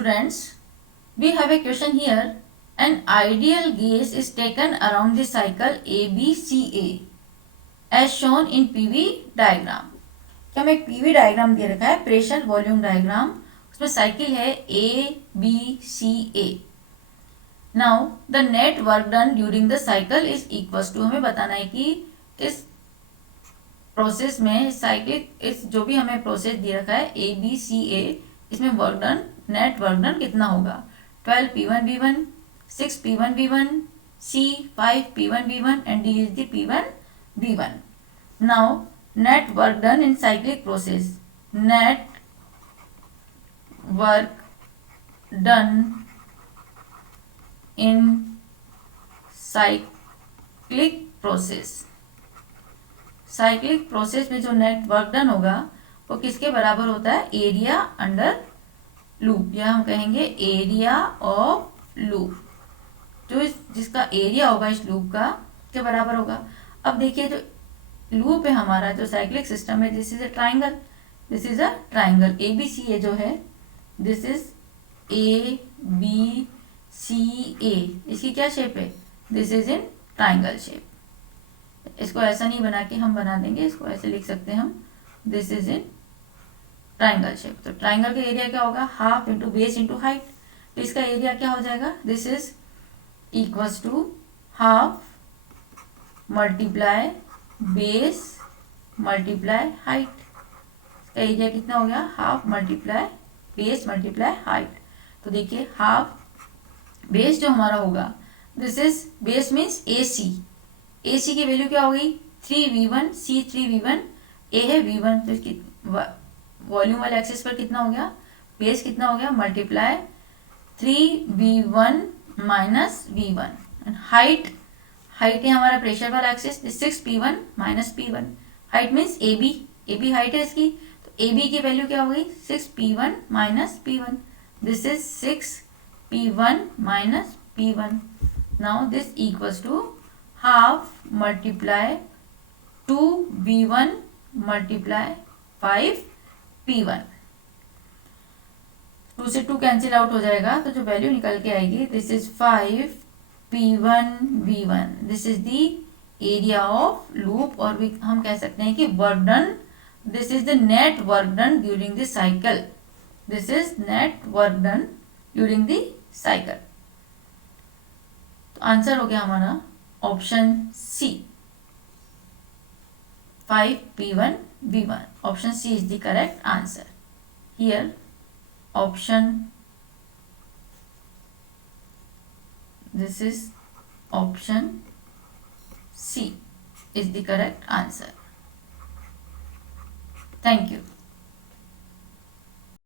students, we have a question here. An ideal gas is taken around the cycle ABCA as shown in PV diagram. क्या हमें एक PV diagram दे रखा है, pressure volume diagram, उसमें cycle है ABCA. Now the net work done during the cycle is equals to, हमें बताना है कि इस प्रोसेस में साइक्लिक इस जो भी हमें प्रोसेस दे रखा है ABCA, इसमें work done net work done कितना होगा. 12 P1V1, 6 P1V1, C 5 P1V1 and D is the P1V1. Now net work done in cyclic process. Net work done in cyclic process. Cyclic process में जो net work done होगा वो किसके बराबर होता है, एरिया अंडर लूप, या हम कहेंगे एरिया ऑफ लूप, जो जिसका एरिया होगा इस लूप का के बराबर होगा. अब देखिए जो लूप है हमारा, जो साइक्लिक सिस्टम है, this is a triangle, this is a triangle ABCA जो है, दिस इज ABCA, इसकी क्या शेप है, this is in triangle shape. इसको ऐसा नहीं बना के हम बना देंगे, इसको ऐसे लिख सकते हैं हम, this is in triangle shape. तो ट्राइंगल का एरिया क्या होगा, half into base into height. तो इसका एरिया क्या हो जाएगा, this is equals to half multiply base multiply height. इसका एरिया कितना हो गया, half multiply base multiply height. तो देखिए हाफ बेस जो हमारा होगा, this is base means AC की वैल्यू क्या हो गई 3V1, C 3V1, A है V1, तो इसकी वॉल्यूम वाले एक्सिस पर कितना हो गया, बेस कितना हो गया, multiply 3V1 minus V1. And height है हमारा प्रेशर वाला axis, 6P1 minus P1. Height means AB height है इसकी, तो AB की वैल्यू क्या हो गई 6P1 minus P1. This is 6P1 minus P1. Now this equals to half multiply 2V1 multiply 5P1. 2 से 2 कैंसिल आउट हो जाएगा, तो जो वैल्यू निकल के आएगी, this is 5P1V1. This is the area of loop, और हम कह सकते हैं कि work done, this is the net work done during the cycle. This is net work done during the cycle. तो आंसर हो गया हमारा option C, 5P1V1. Option C is the correct answer. Here this is option C is the correct answer. Thank you.